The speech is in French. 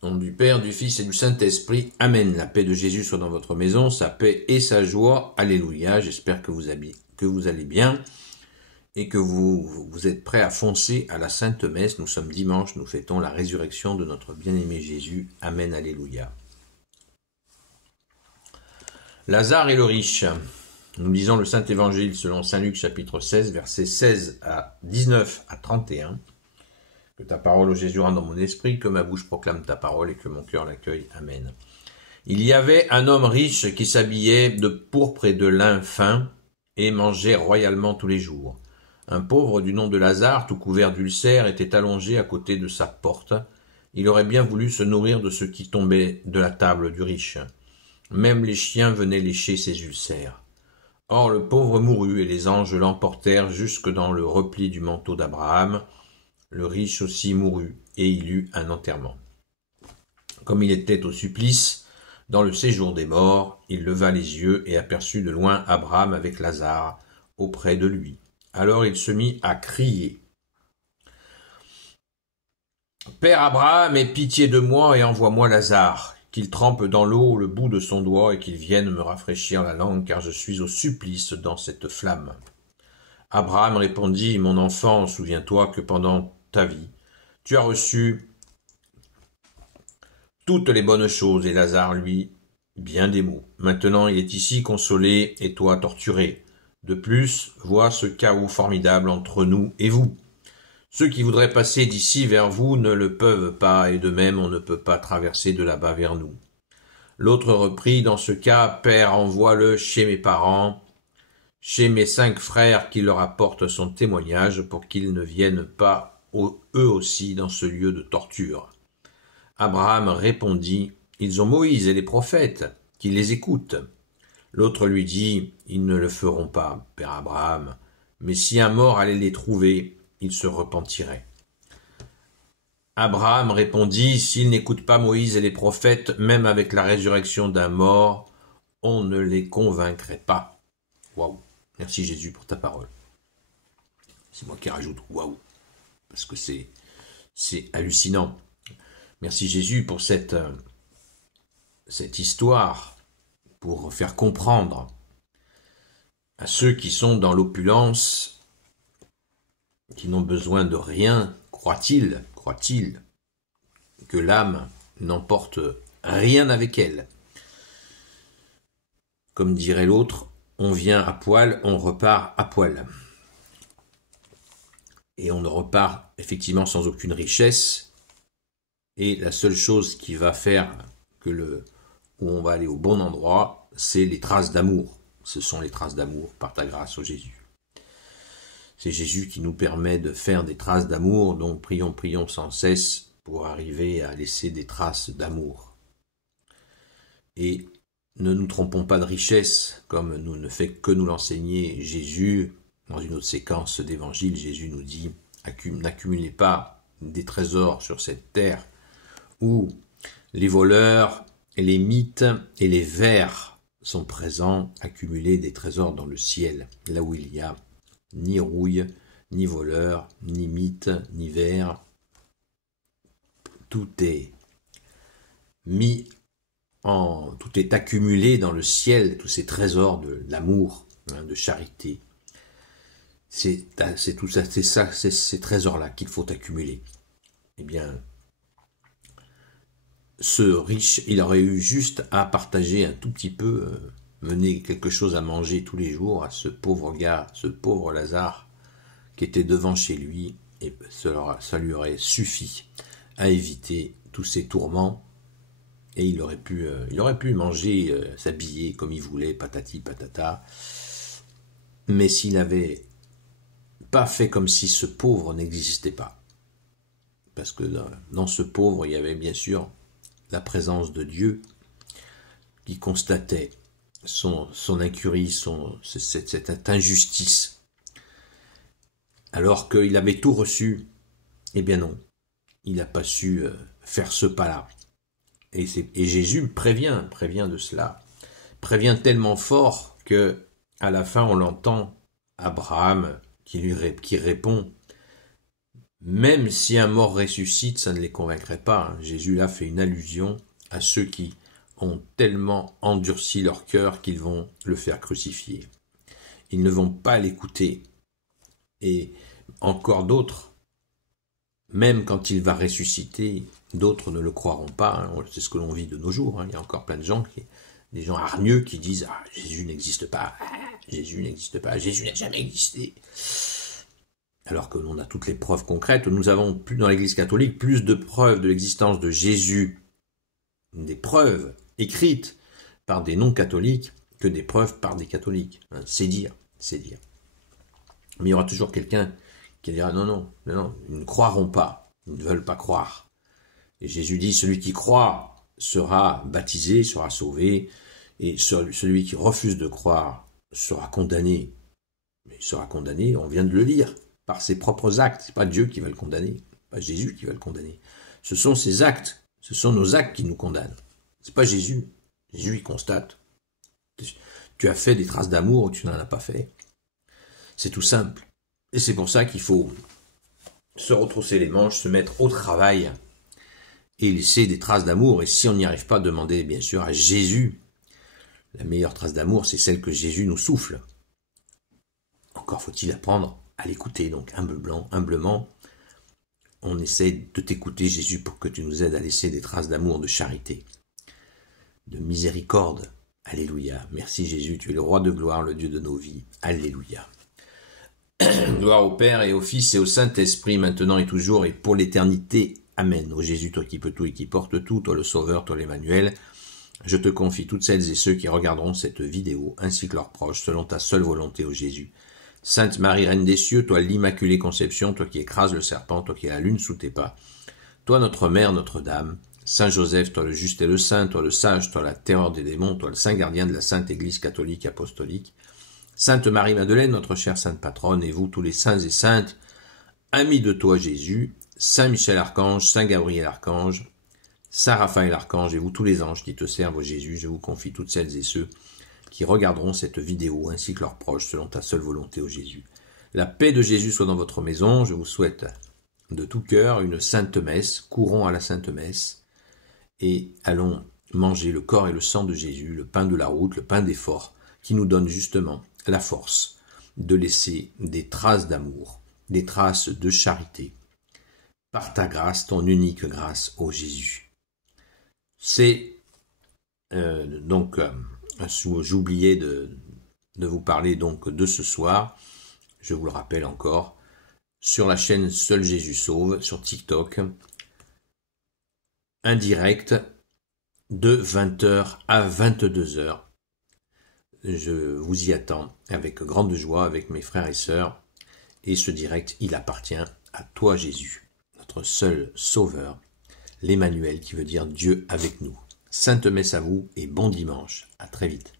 Au nom du Père, du Fils et du Saint-Esprit. Amen. La paix de Jésus soit dans votre maison, sa paix et sa joie. Alléluia. J'espère que vous allez bien et que vous êtes prêts à foncer à la Sainte Messe. Nous sommes dimanche, nous fêtons la résurrection de notre bien-aimé Jésus. Amen. Alléluia. Lazare et le riche. Nous lisons le Saint-Évangile selon Saint Luc chapitre 16, versets 16 à 19 à 31. Que ta parole, ô Jésus, rentre dans mon esprit, que ma bouche proclame ta parole et que mon cœur l'accueille. Amen. Il y avait un homme riche qui s'habillait de pourpre et de lin fin et mangeait royalement tous les jours. Un pauvre du nom de Lazare, tout couvert d'ulcères, était allongé à côté de sa porte. Il aurait bien voulu se nourrir de ce qui tombait de la table du riche. Même les chiens venaient lécher ses ulcères. Or le pauvre mourut et les anges l'emportèrent jusque dans le repli du manteau d'Abraham. Le riche aussi mourut, et il eut un enterrement. Comme il était au supplice, dans le séjour des morts, il leva les yeux et aperçut de loin Abraham avec Lazare auprès de lui. Alors il se mit à crier. « Père Abraham, aie pitié de moi et envoie-moi Lazare, qu'il trempe dans l'eau le bout de son doigt et qu'il vienne me rafraîchir la langue, car je suis au supplice dans cette flamme. » Abraham répondit, « Mon enfant, souviens-toi que pendant ta vie, tu as reçu toutes les bonnes choses, et Lazare, lui, bien des maux. Maintenant, il est ici consolé, et toi torturé. De plus, vois ce chaos formidable entre nous et vous. Ceux qui voudraient passer d'ici vers vous ne le peuvent pas, et de même on ne peut pas traverser de là-bas vers nous. » L'autre reprit, « Dans ce cas, Père, envoie-le chez mes parents, chez mes 5 frères qui leur apportent son témoignage pour qu'ils ne viennent pas eux aussi dans ce lieu de torture. » Abraham répondit, « Ils ont Moïse et les prophètes, qu'ils les écoutent. » L'autre lui dit, « Ils ne le feront pas, Père Abraham, mais si un mort allait les trouver, ils se repentiraient. » Abraham répondit, « S'ils n'écoutent pas Moïse et les prophètes, même avec la résurrection d'un mort, on ne les convaincrait pas. » Waouh! Merci Jésus pour ta parole. C'est moi qui rajoute waouh, parce que c'est hallucinant. Merci Jésus pour cette histoire, pour faire comprendre à ceux qui sont dans l'opulence, qui n'ont besoin de rien, croient-ils, que l'âme n'emporte rien avec elle. Comme dirait l'autre, on vient à poil, on repart à poil. Et on ne repart effectivement sans aucune richesse. Et la seule chose qui va faire où on va aller au bon endroit, c'est les traces d'amour. Ce sont les traces d'amour par ta grâce, ô Jésus. C'est Jésus qui nous permet de faire des traces d'amour, donc prions sans cesse pour arriver à laisser des traces d'amour. Et ne nous trompons pas de richesse, comme ne fait que nous l'enseigner Jésus. Dans une autre séquence d'évangile, Jésus nous dit « N'accumulez pas des trésors sur cette terre, où les voleurs, et les mythes et les vers sont présents, accumuler des trésors dans le ciel, là où il y a ni rouille, ni voleurs, ni mythes, ni vers. Tout est tout est accumulé dans le ciel, tous ces trésors de l'amour, de charité. C'est ces trésors-là qu'il faut accumuler. Eh bien, ce riche, il aurait eu juste à partager un tout petit peu, mener quelque chose à manger tous les jours à ce pauvre gars, ce pauvre Lazare qui était devant chez lui, et ça lui aurait suffi à éviter tous ces tourments, et il aurait pu manger, s'habiller comme il voulait, patati patata. Mais s'il n'avait pas fait comme si ce pauvre n'existait pas, parce que dans ce pauvre, il y avait bien sûr la présence de Dieu qui constatait son incurie, cette injustice. Alors qu'il avait tout reçu, eh bien non, il n'a pas su faire ce pas-là. Et Jésus prévient de cela, prévient tellement fort que à la fin on l'entend, Abraham qui répond, Même si un mort ressuscite, ça ne les convaincrait pas. Jésus là fait une allusion à ceux qui ont tellement endurci leur cœur qu'ils vont le faire crucifier. Ils ne vont pas l'écouter. Et encore d'autres, même quand il va ressusciter, d'autres ne le croiront pas. C'est ce que l'on vit de nos jours. Il y a encore plein de gens, des gens hargneux qui disent « Ah, Jésus n'existe pas, Jésus n'existe pas, Jésus n'a jamais existé ». Alors que l'on a toutes les preuves concrètes. Nous avons dans l'Église catholique plus de preuves de l'existence de Jésus, des preuves écrites par des non-catholiques que des preuves par des catholiques. C'est dire, c'est dire. Mais il y aura toujours quelqu'un qui dira non, ils ne croiront pas, ils ne veulent pas croire. Et Jésus dit, celui qui croit sera baptisé, sera sauvé, et celui qui refuse de croire sera condamné. Mais il sera condamné, on vient de le lire, par ses propres actes. C'est pas Dieu qui va le condamner, pas Jésus qui va le condamner. Ce sont ses actes, ce sont nos actes qui nous condamnent. C'est pas Jésus. Jésus, il constate. Tu as fait des traces d'amour ou tu n'en as pas fait. C'est tout simple. Et c'est pour ça qu'il faut se retrousser les manches, se mettre au travail et laisser des traces d'amour. Et si on n'y arrive pas, demander bien sûr à Jésus. La meilleure trace d'amour, c'est celle que Jésus nous souffle. Encore faut-il apprendre à l'écouter. Donc humblement, on essaie de t'écouter, Jésus, pour que tu nous aides à laisser des traces d'amour, de charité, de miséricorde. Alléluia. Merci Jésus, tu es le roi de gloire, le Dieu de nos vies. Alléluia. Gloire au Père et au Fils et au Saint-Esprit, maintenant et toujours et pour l'éternité. Amen. Ô Jésus, toi qui peux tout et qui porte tout, toi le Sauveur, toi l'Emmanuel, je te confie toutes celles et ceux qui regarderont cette vidéo, ainsi que leurs proches, selon ta seule volonté, ô Jésus. Sainte Marie, Reine des cieux, toi l'Immaculée Conception, toi qui écrases le serpent, toi qui as la lune sous tes pas, toi notre Mère, Notre-Dame, Saint Joseph, toi le juste et le saint, toi le sage, toi la terreur des démons, toi le saint gardien de la Sainte Église catholique apostolique, Sainte Marie-Madeleine, notre chère sainte patronne, et vous tous les saints et saintes, amis de toi Jésus, Saint Michel Archange, Saint Gabriel Archange, Saint Raphaël Archange, et vous tous les anges qui te servent, ô Jésus, je vous confie toutes celles et ceux qui regarderont cette vidéo, ainsi que leurs proches, selon ta seule volonté, ô Jésus. La paix de Jésus soit dans votre maison, je vous souhaite de tout cœur une sainte messe, courons à la sainte messe, et allons manger le corps et le sang de Jésus, le pain de la route, le pain d'effort, qui nous donne justement la force de laisser des traces d'amour, des traces de charité, par ta grâce, ton unique grâce, ô Jésus. C'est j'oubliais de vous parler donc de ce soir, je vous le rappelle encore, sur la chaîne Seul Jésus Sauve, sur TikTok, un direct de 20h à 22h. Je vous y attends avec grande joie, avec mes frères et sœurs. Et ce direct, il appartient à toi, Jésus, notre seul sauveur, l'Emmanuel, qui veut dire Dieu avec nous. Sainte messe à vous et bon dimanche. À très vite.